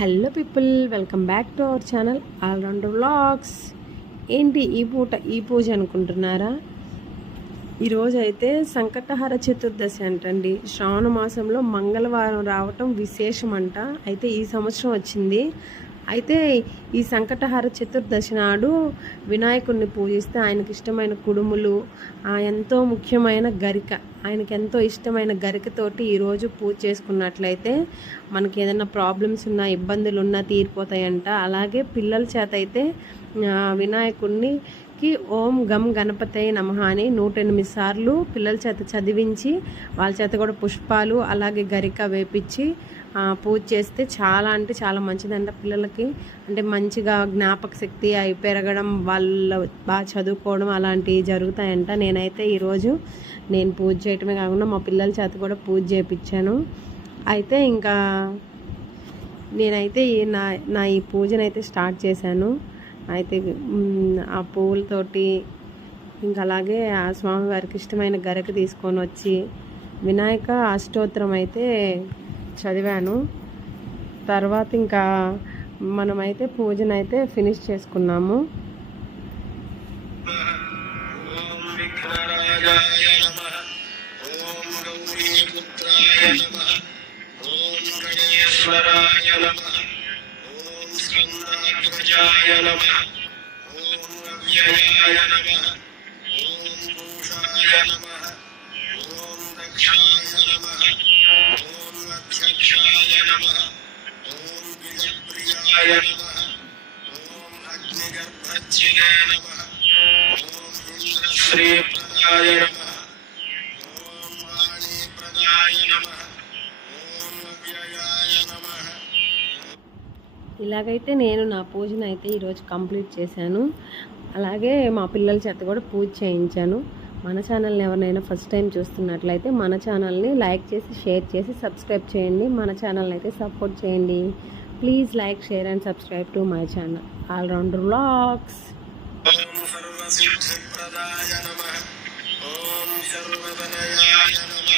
Hello people, welcome back to our channel allrounder vlogs. ఏంటి ఈ పూజ అనుకుంటున్నారా? ఈరోజు అయితే సంకటహర చతుర్దశి అంటండి. శ్రావణ మాసంలో మంగళవారం రావటం విశేషం అంట. అయితే ఈ సంవత్సరం వచ్చింది. అయితే ఈ సంకటహర చతుర్దశి నాడు వినాయకుడిని పూజిస్తే ఆయనకి ఇష్టమైన కుడుములు, ఎంతో ముఖ్యమైన గరిక, ఆయనకి ఎంతో ఇష్టమైన గరికతోటి ఈరోజు పూజ చేసుకున్నట్లయితే మనకి ఏదైనా ప్రాబ్లమ్స్ ఉన్నా, ఇబ్బందులు ఉన్నా తీరిపోతాయంట. అలాగే పిల్లల చేత అయితే వినాయకుడికి ఓం గం గణపతయ నమః అని 108 సార్లు పిల్లల చేత చదివించి, వాళ్ళ చేత కూడా పుష్పాలు అలాగే గరిక వేపించి పూజ చేస్తే చాలా అంటే చాలా మంచిదంట పిల్లలకి. అంటే మంచిగా జ్ఞాపక శక్తి అవి పెరగడం, వాళ్ళు బాగా చదువుకోవడం అలాంటివి జరుగుతాయంట. నేనైతే ఈరోజు నేను పూజ చేయటమే కాకుండా మా పిల్లల చేత కూడా పూజ చేయించాను. అయితే ఇంకా నేనైతే నా ఈ పూజనైతే స్టార్ట్ చేశాను. అయితే ఆ పువ్వులతోటి ఇంకా అలాగే ఆ స్వామివారికి ఇష్టమైన గరిక తీసుకొని వచ్చి వినాయక అష్టోత్తరం అయితే చదివాను. తర్వాత ఇంకా మనమైతే పూజనైతే ఫినిష్ చేసుకున్నాము. ఇలాగైతే నేను నా పూజను అయితే ఈరోజు కంప్లీట్ చేశాను. అలాగే మా పిల్లల చేత కూడా పూజ చేయించాను. మన ఛానల్ని ఎవరినైనా ఫస్ట్ టైం చూస్తున్నట్లయితే మన ఛానల్ని లైక్ చేసి, షేర్ చేసి, సబ్స్క్రైబ్ చేయండి. మన ఛానల్ని అయితే సపోర్ట్ చేయండి. Please like, share and subscribe to my channel allrounder vlogs. Om సర్వసిద్ధిప్రదాయ నమః. ఓం సర్వతనయాయ నమః.